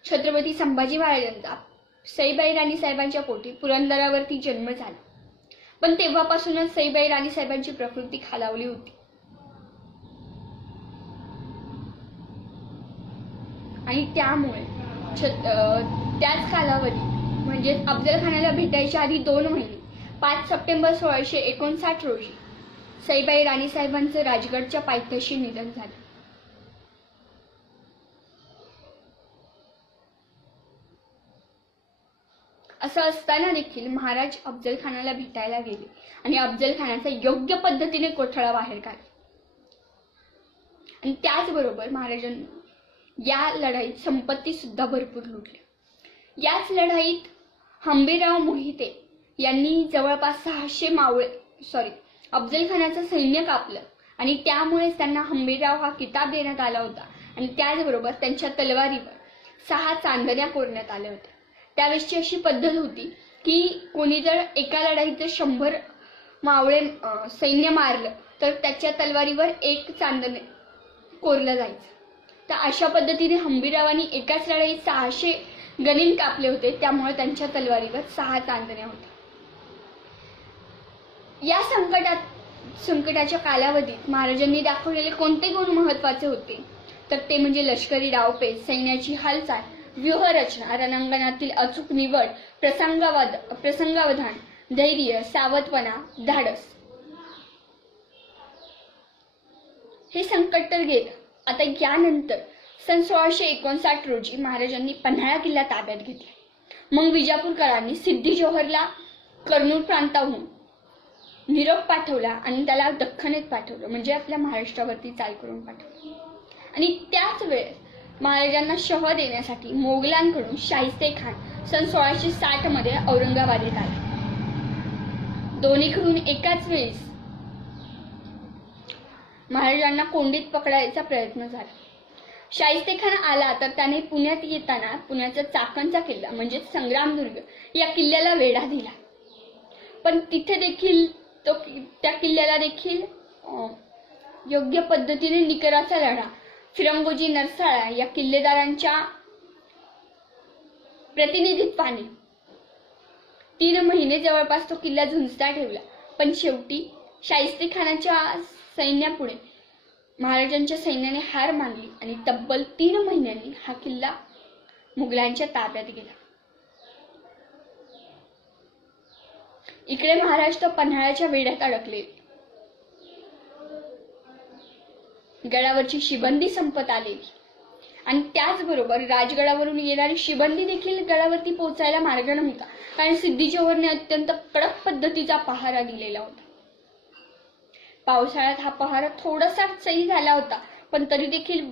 छत्रपती संभाजी महाराजांचा सईबाई राणी साहेबांच्या पोटी पुरंदरावरती जन्म झाला. पण तेव्हापासूनच सईबाई राणी साहेबांची प्रकृती खालावली होती. आणि त्यामुळे त्याच कालावधीत म्हणजे अफजल खानाला भेटायच्या आधी 2 महिने 5 सप्टेंबर 1659 रोजी सईबाई राणी साहेबांचं राजगडच्या पायथ्याशी निधन झालं. असं असताना देखील महाराज अफजल खानाला भेटायला गेले आणि अफजल खानाचा योग्य पद्धतीने कोथळा बाहेर काढला. आणि त्याचबरोबर महाराजांनी या लढाईत संपत्ती सुद्धा भरपूर लुटली. याच लढाईत हंबीरराव मोहिते यांनी जवळपास 600 अफजल खानाचं सैन्य कापलं आणि त्यामुळेच त्यांना हंबीरराव हा किताब देण्यात आला होता. आणि त्याचबरोबर त्यांच्या तलवारीवर 6 चांदण्या कोरण्यात आल्या होत्या. त्यावेळेसची अशी पद्धत होती की कोणी जर एका लढाईत 100 मावळे सैन्य मारलं तर त्याच्या तलवारीवर 1 चांदणे कोरलं जायचं. तर अशा पद्धतीने हंबीररावांनी एकाच लढाईत 600 गनिम कापले होते. त्यामुळे त्यांच्या तलवारीवर 6 चांदण्या होत्या. या संकटाच्या कालावधीत महाराजांनी दाखवलेले कोणते गुण महत्वाचे होते तर ते म्हणजे लष्करी डावपेच, सैन्याची हालचाल, व्यूहरचना, रणांगणातील अचूक निवड, प्रसंगावधान, धैर्य, सावधपणा, धाडस. हे संकट तर गेलं. आता यानंतर सन 1659 रोजी महाराजांनी पन्हाळा किल्ला ताब्यात घेतला. मग विजापूरकरांनी सिद्धी जोहरला कर्नूल प्रांताहून निरोप पाठवला आणि त्याला दख्खनेत पाठवलं म्हणजे आपल्या महाराष्ट्रावरती चाल करून पाठवलं. आणि त्याच वेळेस महाराजांना शह देण्यासाठी मोगलांकडून शाहिस्ते खान सन 1660 मध्ये औरंगाबादेत आला. दोन्हीकडून एकाच वेळेस महाराजांना कोंडीत पकडायचा प्रयत्न झाला. शाहिस्ते खान आला तर त्याने पुण्यात येताना पुण्याचा चाकणचा किल्ला म्हणजे संग्रामदुर्ग या किल्ल्याला वेढा दिला. पण तिथे देखील त्या किल्ल्याला देखील योग्य पद्धतीने निकराचा लढा फिरंगोजी नरसाळा या किल्लेदारांच्या प्रतिनिधित्वाने 3 महिने जवळपास तो किल्ला झुंजता ठेवला. पण शेवटी शाहिस्ते खानाच्या सैन्यापुढे महाराजांच्या सैन्याने हार मानली आणि तब्बल 3 महिन्यांनी हा किल्ला मुघलांच्या ताब्यात गेला. इकडे महाराष्ट्र पन्हाळ्याच्या वेढ्यात अडकले. गडावरची शिबंदी संपत आलेली आणि त्याचबरोबर राजगडावरून येणारी शिबंदी देखील गडावरती पोहोचायला मार्ग नव्हता कारण सिद्धी जोहरने अत्यंत कडक पद्धतीचा पहारा दिलेला होता. पावसाळ्यात हा पहारा थोडासा सही झाला होता पण तरी देखील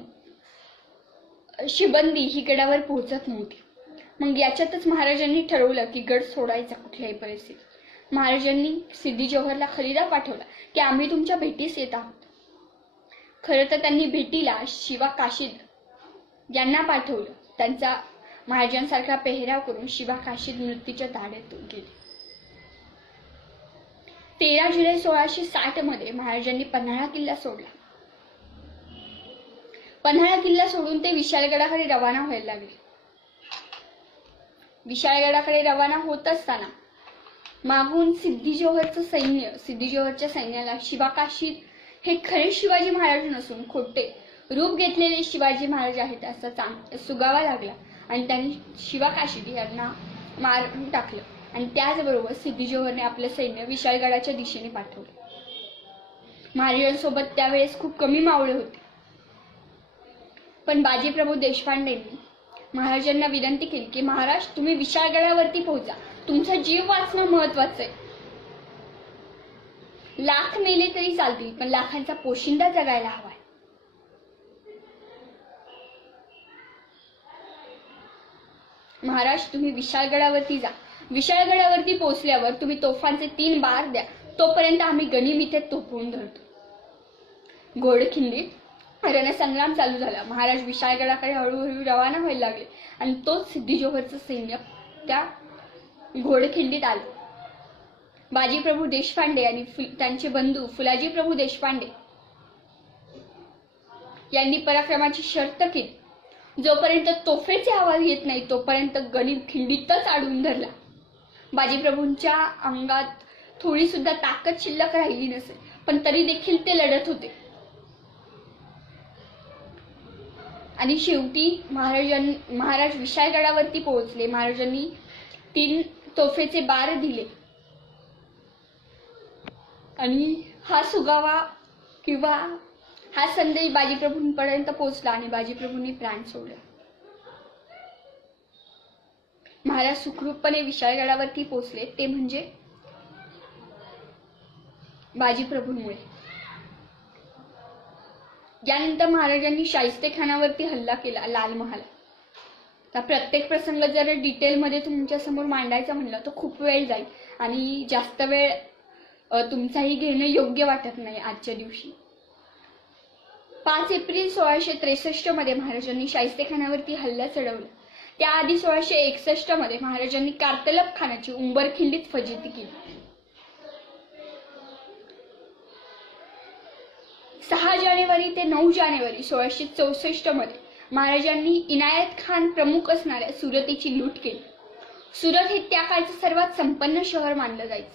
शिबंदी ही गडावर पोहोचत नव्हती. मग याच्यातच महाराजांनी ठरवलं की गड सोडायचा कुठल्याही परिस्थितीत. महाराजांनी सिद्धी जोहरला खलिदा पाठवला की आम्ही तुमच्या भेटीस येत आहोत. खरं तर त्यांनी भेटीला शिवा काशीद यांना पाठवलं. त्यांचा महाराजांसारखा पेहराव करून शिवा काशीद मृत्यूच्या दाढेत गेले. 13 जुलै 1660 मध्ये महाराजांनी पन्हाळा किल्ला सोडला. पन्हाळा किल्ला सोडून ते विशाळगडाकडे रवाना व्हायला लागले. विशाळगडाकडे रवाना होत असताना मागून सिद्धी जोहरच्या सैन्याला शिवा काशीद हे खरे शिवाजी महाराज नसून खोटे रूप घेतलेले शिवाजी महाराज आहेत असा सुगावा लागला. आणि त्यांनी शिवा काशिदी यांना मारून टाकलं आणि त्याचबरोबर सिद्धी जोहरने आपलं सैन्य विशाळगडाच्या दिशेने पाठवलं. महाराजांसोबत त्यावेळेस खूप कमी मावळे होते, पण बाजीप्रभू देशपांडेंनी महाराजांना विनंती केली की महाराज तुम्ही विशाळगडावरती पोहोचा, तुमचा जीव वाचणं महत्वाचं आहे. लाख मेले तरी चालतील, पण लाखांचा पोशिंदा जगायला हवाय. महाराज तुम्ही विशाळगडावरती जा. विशाळगडावरती पोहोचल्यावर तुम्ही तोफांचे 3 बार द्या, तोपर्यंत आम्ही गनिम इथे तोफवून धरतो. घोडखिंडीत रणसंग्राम चालू झाला. महाराज विशाळगडाकडे हळूहळू रवाना व्हायला लागले आणि तोच सिद्धी जोहरचं सैन्य त्या घोडखिंडीत आलं. बाजीप्रभू देशपांडे आणि त्यांचे बंधू फुलाजीप्रभू देशपांडे यांनी पराक्रमाची शर्त केली. जोपर्यंत तोफेचे आवाज येत नाही तोपर्यंत गनिम खिंडीतच अडवून धरला. बाजीप्रभूंच्या अंगात थोडी सुद्धा ताकद शिल्लक राहिली नसेल, पण तरी देखील ते लढत होते. आणि शेवटी महाराज विशाळगडावरती पोहोचले. महाराजांनी 3 तोफेचे बार दिले आणि हा सुगावा किंवा हा संदेश बाजीप्रभूंपर्यंत पोहोचला आणि बाजीप्रभूंनी प्राण सोडले. महाराज सुखरूपपणे विशाळगडावरती पोहोचले ते म्हणजे बाजीप्रभूंमुळे. यानंतर महाराजांनी शाहिस्तेखानावरती हल्ला केला लाल महालात. तर प्रत्येक प्रसंग जर डिटेलमध्ये तुमच्या समोर मांडायचा म्हणलं तर खूप वेळ जाईल आणि जास्त वेळ तुमचाही घेणं योग्य वाटत नाही आजच्या दिवशी. 5 एप्रिल 1663 मध्ये महाराजांनी शाहिस्तेखानावरती हल्ला चढवला. त्याआधी 1661 मध्ये महाराजांनी कार्तलब खानाची उंबरखिंडीत फजिती केली. 6 जानेवारी ते 9 जानेवारी 1664 मध्ये महाराजांनी इनायत खान प्रमुख असणाऱ्या सुरतेची लूट केली. सुरत हे त्या काळचं सर्वात संपन्न शहर मानलं जायचं.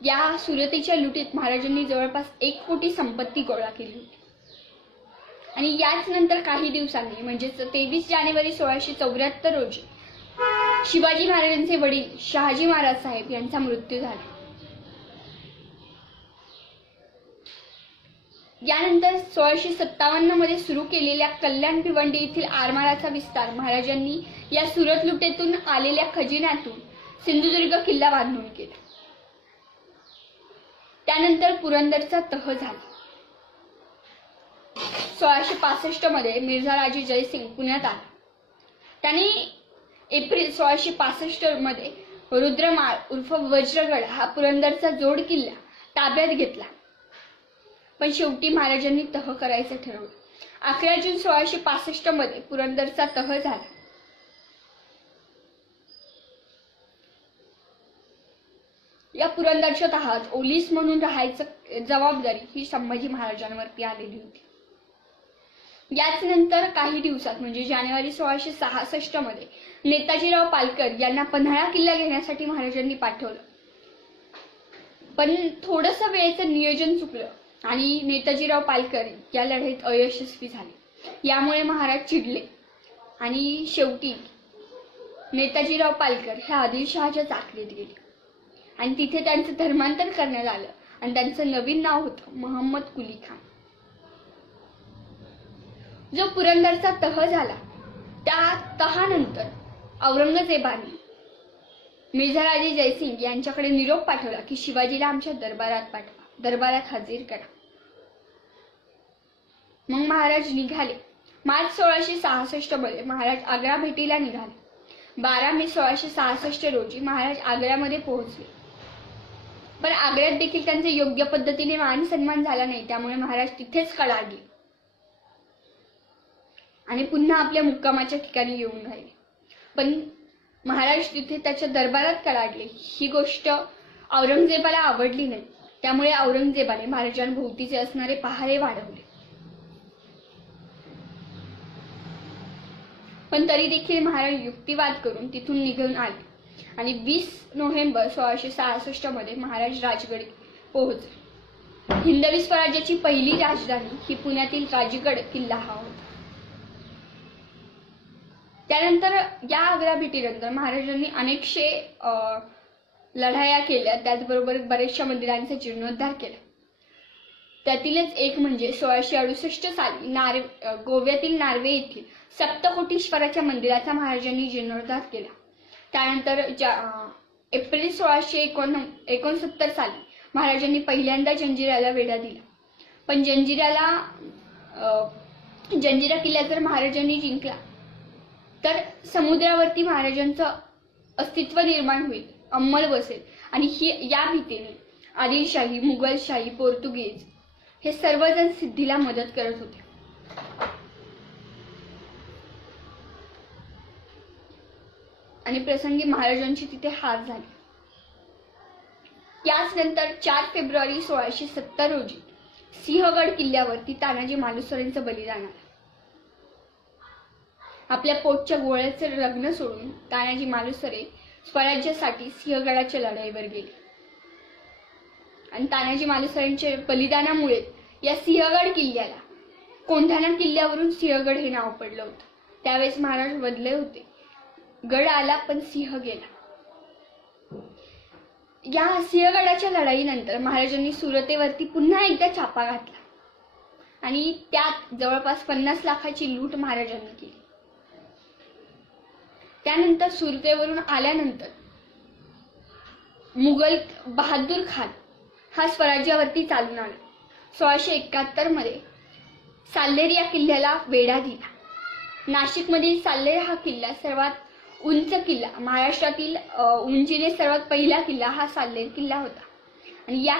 या सुरतेच्या लुटीत महाराजांनी जवळपास 1 कोटी संपत्ती गोळा केली होती. आणि याच नंतर काही दिवसांनी म्हणजेच 23 जानेवारी 1674 रोजी शिवाजी महाराजांचे वडील शहाजी महाराज साहेब यांचा मृत्यू झाला. यानंतर 1657 मध्ये सुरू केलेल्या कल्याण भिवंडी येथील आरमाराचा विस्तार महाराजांनी या सुरत लुटेतून आलेल्या खजिन्यातून सिंधुदुर्ग किल्ला बांधून केला. त्यानंतर पुरंदरचा तह झाला. 1665 मध्ये मिर्झा राजे जयसिंग पुण्यात आला. त्याने एप्रिल 1665 मध्ये रुद्रमाळ उर्फ वज्रगड हा पुरंदरचा जोड किल्ला ताब्यात घेतला. पण शेवटी महाराजांनी तह करायचं ठरवलं. 11 जून 1665 मध्ये पुरंदरचा तह झाला. या पुरंदरच्या तहात ओलीस म्हणून राहायचं जबाबदारी ही संभाजी महाराजांवरती आलेली होती. याच नंतर काही दिवसात म्हणजे जानेवारी 1666 मध्ये नेताजीराव पालकर यांना पन्हाळा किल्ला घेण्यासाठी महाराजांनी पाठवलं. पण थोडंसं वेळेचं नियोजन चुकलं आणि नेताजीराव पालकर या लढाईत अयशस्वी झाले. यामुळे महाराज चिडले आणि शेवटी नेताजीराव पालकर हे आदिलशहाच्या चाकरीत गेले आणि तिथे त्यांचं धर्मांतर करण्यात आलं आणि त्यांचं नवीन नाव होतं मोहम्मद कुली खान. जो पुरंदरचा तह झाला त्या तहानंतर औरंगजेबाने मिर्झा राजे जयसिंग यांच्याकडे निरोप पाठवला की शिवाजीला आमच्या दरबारात पाठवा, दरबारात हजर करा. मग महाराज निघाले. मार्च 1666 मध्ये महाराज आग्रा भेटीला निघाले. 12 मे 1666 रोजी महाराज आग्र्यामध्ये पोहोचले. पण आग्र्यात देखील त्यांचा योग्य पद्धतीने मान सन्मान झाला नाही. त्यामुळे महाराज तिथेच कळाले आणि पुन्हा आपल्या मुक्कामाच्या ठिकाणी येऊन राहिले. पण महाराज तिथे त्याच्या दरबारात कळाले ही गोष्ट औरंगजेबाला आवडली नाही. त्यामुळे औरंगजेबाने महाराजांभोवतीचे असणारे पहारे वाढवले. पण तरी देखील महाराज युक्तिवाद करून तिथून निघून आले आणि 20 नोव्हेंबर 1666 मध्ये महाराज राजगड पोहोचले. हिंदवी स्वराज्याची पहिली राजधानी ही पुण्यातील राजगड किल्ला हा होता. त्यानंतर या आग्रा भेटीनंतर महाराजांनी अनेकशे लढाया केल्या, त्याचबरोबर बरेचशा मंदिरांचा जीर्णोद्धार केला. त्यातीलच एक म्हणजे 1668 साली गोव्यातील नार्वे येथील सप्तकोटीश्वराच्या मंदिराचा महाराजांनी जीर्णोद्धार केला. त्यानंतर एप्रिल 1669 साली महाराजांनी पहिल्यांदा जंजिऱ्याला वेढा दिला. पण जंजिरा किल्ला जर महाराजांनी जिंकला तर समुद्रावरती महाराजांचं अस्तित्व निर्माण होईल, अंमल बसेल आणि या भीतीने आदिलशाही, मुघलशाही, पोर्तुगीज हे सर्वजण सिद्धीला मदत करत होते. आणि प्रसंगी महाराजांची तिथे हार झाली. याच नंतर 4 फेब्रुवारी 1670 रोजी सिंहगड किल्ल्यावरती तानाजी मालुसरेंचं बलिदान आलं. आपल्या पोटच्या गोळ्याचं लग्न सोडून तानाजी मालुसरे स्वराज्यासाठी सिंहगडाच्या लढाईवर गेले. आणि तानाजी मालुसरेंच्या बलिदानामुळे या सिंहगड किल्ल्याला कोंढाणा किल्ल्यावरून सिंहगड हे नाव पडलं होतं. त्यावेळेस महाराज बदले होते, गड आला पण सिंह गेला. या सिंहगडाच्या लढाईनंतर महाराजांनी सुरतेवरती पुन्हा एकदा छापा घातला आणि त्यात जवळपास 50 लाखाची लूट महाराजांनी केली. त्यानंतर सुरतेवरून आल्यानंतर मुघल बहादूर खान हा स्वराज्यावरती चालून आला. 1671 मध्ये साल्लेर या किल्ल्याला वेढा दिला. नाशिकमधील साल्लेर हा किल्ला सर्वात उंच किल्ला, महाराष्ट्रातील उंचीने सर्वात पहिला किल्ला हा साल्लेर किल्ला होता. आणि या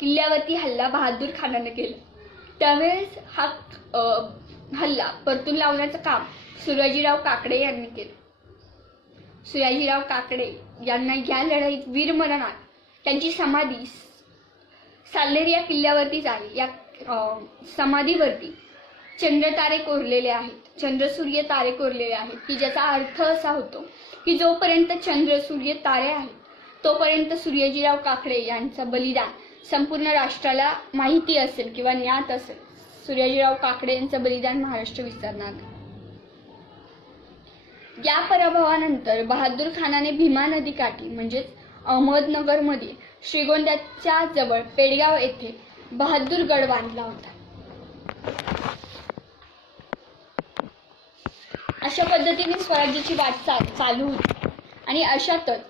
किल्ल्यावरती हल्ला बहादूर खानाने केला. त्यावेळेस हा हल्ला परतून लावण्याचं काम सुयाजीराव काकडे यांनी केलं. सुयाजीराव काकडे यांना या लढाईत वीरमरण आलं. त्यांची समाधी साल्लेर या किल्ल्यावरतीच आहे. या समाधीवरती चंद्रतारे कोरलेले आहेत, चंद्रसूर्य तारे कोरलेले आहेत, की ज्याचा अर्थ असा होतो की जोपर्यंत चंद्र सूर्य तारे आहेत तोपर्यंत सूर्यजीराव काकडे यांचं बलिदान संपूर्ण राष्ट्राला माहिती असेल किंवा ज्ञात असेल. सूर्यजीराव काकडे यांचं बलिदान महाराष्ट्र विसरणार नाही. या पराभवानंतर बहादूर खानाने भीमा नदी काठी म्हणजेच अहमदनगरमध्ये श्रीगोंद्याच्या जवळ पेडगाव येथे बहादूरगड बांधला होता. अशा पद्धतीने स्वराज्याची वाटचाल चालू होती. आणि अशातच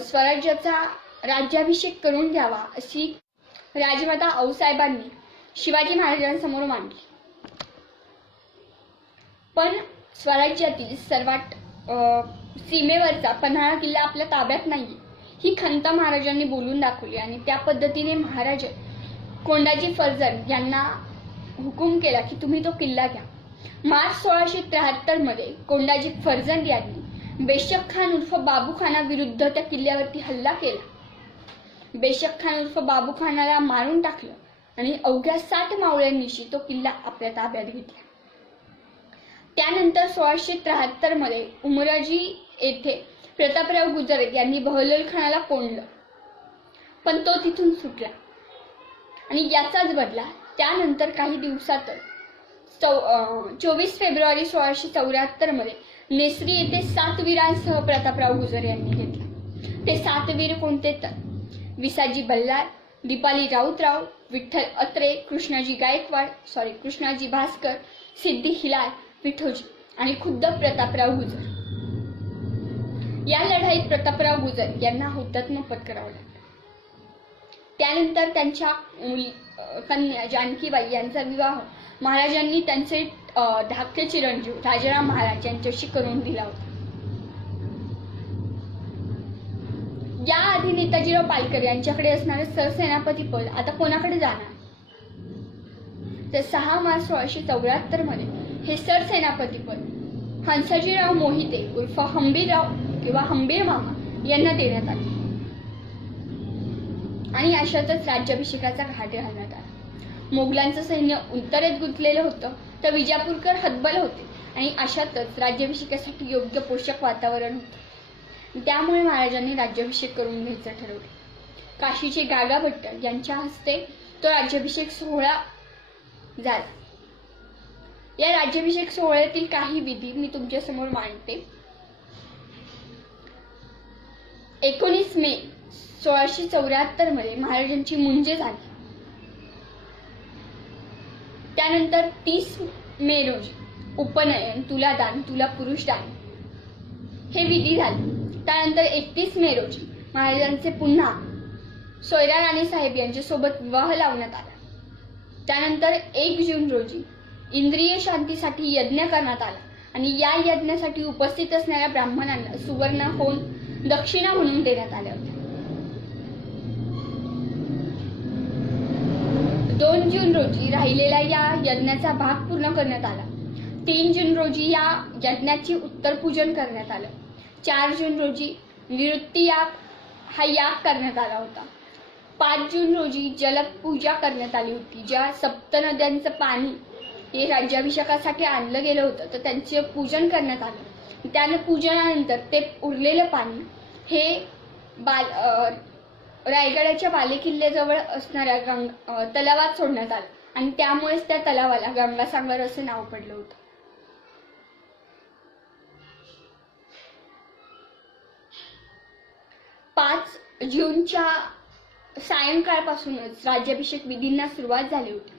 स्वराज्याचा राज्याभिषेक करून घ्यावा अशी राजमाता आऊसाहेबांनी शिवाजी महाराजांसमोर मांडली. पण स्वराज्यातील सर्वात सीमेवरचा पन्हाळा किल्ला आपल्या ताब्यात नाही ही खंत महाराजांनी बोलून दाखवली. आणि त्या पद्धतीने महाराज कोंडाजी फर्जंद यांना हुकूम केला की तुम्ही तो किल्ला घ्या. मार्च 1673 मध्ये कोंडाजी फर्जंद यांनी बेशक खान उर्फ बाबू खानाविरुद्ध त्या किल्ल्यावरती हल्ला केला. बेशक खान उर्फ बाबू खानाला मारून टाकलं आणि अवघ्या 60 मावळ्यांनीशी तो किल्ला आपल्या ताब्यात घेतला. त्यानंतर 1673 मध्ये उमराजी येथे प्रतापराव गुजर यांनी बहलोल खानाला कोंडलं, पण तो तिथून सुटला. आणि याचाच बदला त्यानंतर काही दिवसातच 24 फेब्रुवारी 1674 मध्ये नेसरी येथे 7 वीरांसह प्रतापराव गुजर यांनी घेतला. ते 7 वीर कोणते तर विसाजी बल्लाळ, दीपाली राऊतराव, विठ्ठल अत्रे, कृष्णाजी भास्कर, सिद्धी हिलाल, विठोजी आणि खुद्द प्रतापराव गुजर. या लढाईत प्रतापराव गुजर यांना हुतात्मा पत्करावं लागलं. त्यानंतर त्यांच्या कन्या जानकीबाई यांचा विवाह महाराजांनी त्यांचे धाकटे चिरंजीव राजाराम महाराज यांच्याशी करून दिला होता. या आधी नेताजीराव पालकर यांच्याकडे असणारे सरसेनापती पद आता कोणाकडे जाणार? तर 6 मार्च 1674 मध्ये हे सरसेनापती पद हंसाजीराव मोहिते उर्फ हंबीरराव किंवा हंबीर मामा यांना देण्यात आले. आणि अशातच राज्याभिषेकाचा घाट घालण्यात आला. मोगलांचं सैन्य उत्तरेत गुंतलेलं होतं तर विजापूरकर हतबल होते. आणि अशातच राज्याभिषेकासाठी योग्य पोषक वातावरण होतं. त्यामुळे महाराजांनी राज्याभिषेक करून घ्यायचं ठरवले. काशीचे गागा भट्ट यांच्या हस्ते तो राज्याभिषेक सोहळा झाला. या राज्याभिषेक सोहळ्यातील काही विधी मी तुमच्या समोर मांडते. 19 मे 1674 मध्ये महाराजांची मुंज झाली. त्यानंतर 30 मे रोजी उपनयन, तुलादान, तुला पुरुषदान हे विधी झाले. त्यानंतर 31 मे रोजी महाराजांचे पुन्हा सोयरा राणी साहेब यांच्यासोबत विवाह लावण्यात आला. त्यानंतर 1 जून रोजी इंद्रिय शांतीसाठी यज्ञ करण्यात आला आणि या यज्ञासाठी उपस्थित असणाऱ्या ब्राह्मणांना सुवर्ण होऊन दक्षिणा म्हणून देण्यात आल्या होत्या. 2 जून रोजी राहिलेला या यज्ञाचा भाग पूर्ण करण्यात आला. 3 जून रोजी या यज्ञाची उत्तरपूजन करण्यात आलं. 4 जून रोजी निवृत्ती याग हा याग करण्यात आला होता. 5 जून रोजी जलपूजा करण्यात आली होती. ज्या सप्त नद्यांचं पाणी हे राज्याभिषेकासाठी आणलं गेलं होतं तर त्यांचे पूजन करण्यात आलं. त्याने पूजनानंतर ते उरलेलं पाणी हे रायगडाच्या बालेकिल्ल्याजवळ असणाऱ्या तलावात सोडण्यात आलं आणि त्यामुळेच त्या तलावाला गंगासागर असे नाव पडलं होतं. 5 जूनच्या सायंकाळपासूनच राज्याभिषेक विधींना सुरुवात झाली होती.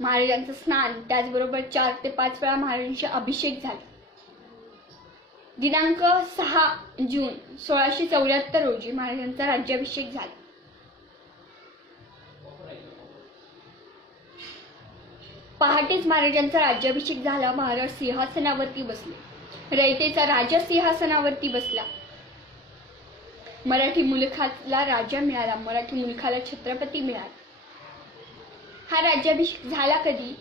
महाराजांचं स्नान, त्याचबरोबर 4 ते 5 वेळा महाराजांचे अभिषेक झाले. दिनांक 6 जून 1674 रोजी महाराजांचा राज्याभिषेक झाला. पहाटेच महाराजांचा राज्याभिषेक झाला. महाराज सिंहासनावरती बसले. रयतेचा राजा सिंहासनावरती बसला. मराठी मुलखाला राजा मिळाला. मराठी मुलखाला छत्रपती मिळाला. हा राज्याभिषेक झाला कधी?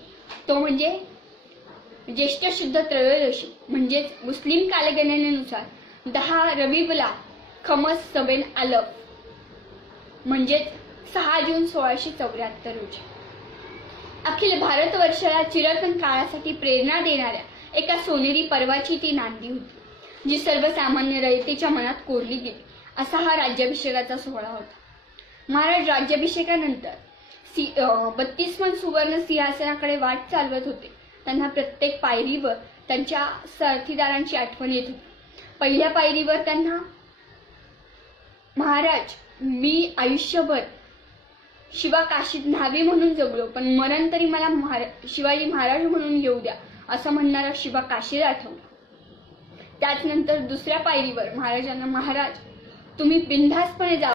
तो म्हणजे ज्येष्ठ शुद्ध त्रयोदशी म्हणजेच मुस्लिम कालगणनेनुसार 10 रबीबला खमस सबेन आलफ म्हणजेच 6 जून 1674 रोजी. अखिल भारतवर्षाला चिरंतन काळासाठी प्रेरणा देणाऱ्या एका सोनेरी पर्वाची ती नांदी होती, जी सर्वसामान्य रयतेच्या मनात कोरली गेली. असा हा राज्याभिषेकाचा सोहळा होता. महाराज राज्याभिषेकानंतर 32 मन सुवर्ण सिंहासनाकडे वाट चालवत होते. त्यांना प्रत्येक पायरीवर त्यांच्या साथीदारांची आठवण येत होती. पहिल्या पायरीवर त्यांना, महाराज मी आयुष्यभर शिवा काशीत न्हावी म्हणून जगलो, पण मरण तरी मला शिवाजी महाराज म्हणून येऊ द्या असं म्हणणारा शिवा काशीद आठवला. त्याचनंतर दुसऱ्या पायरीवर महाराजांना, महाराज तुम्ही बिनधास्तपणे जा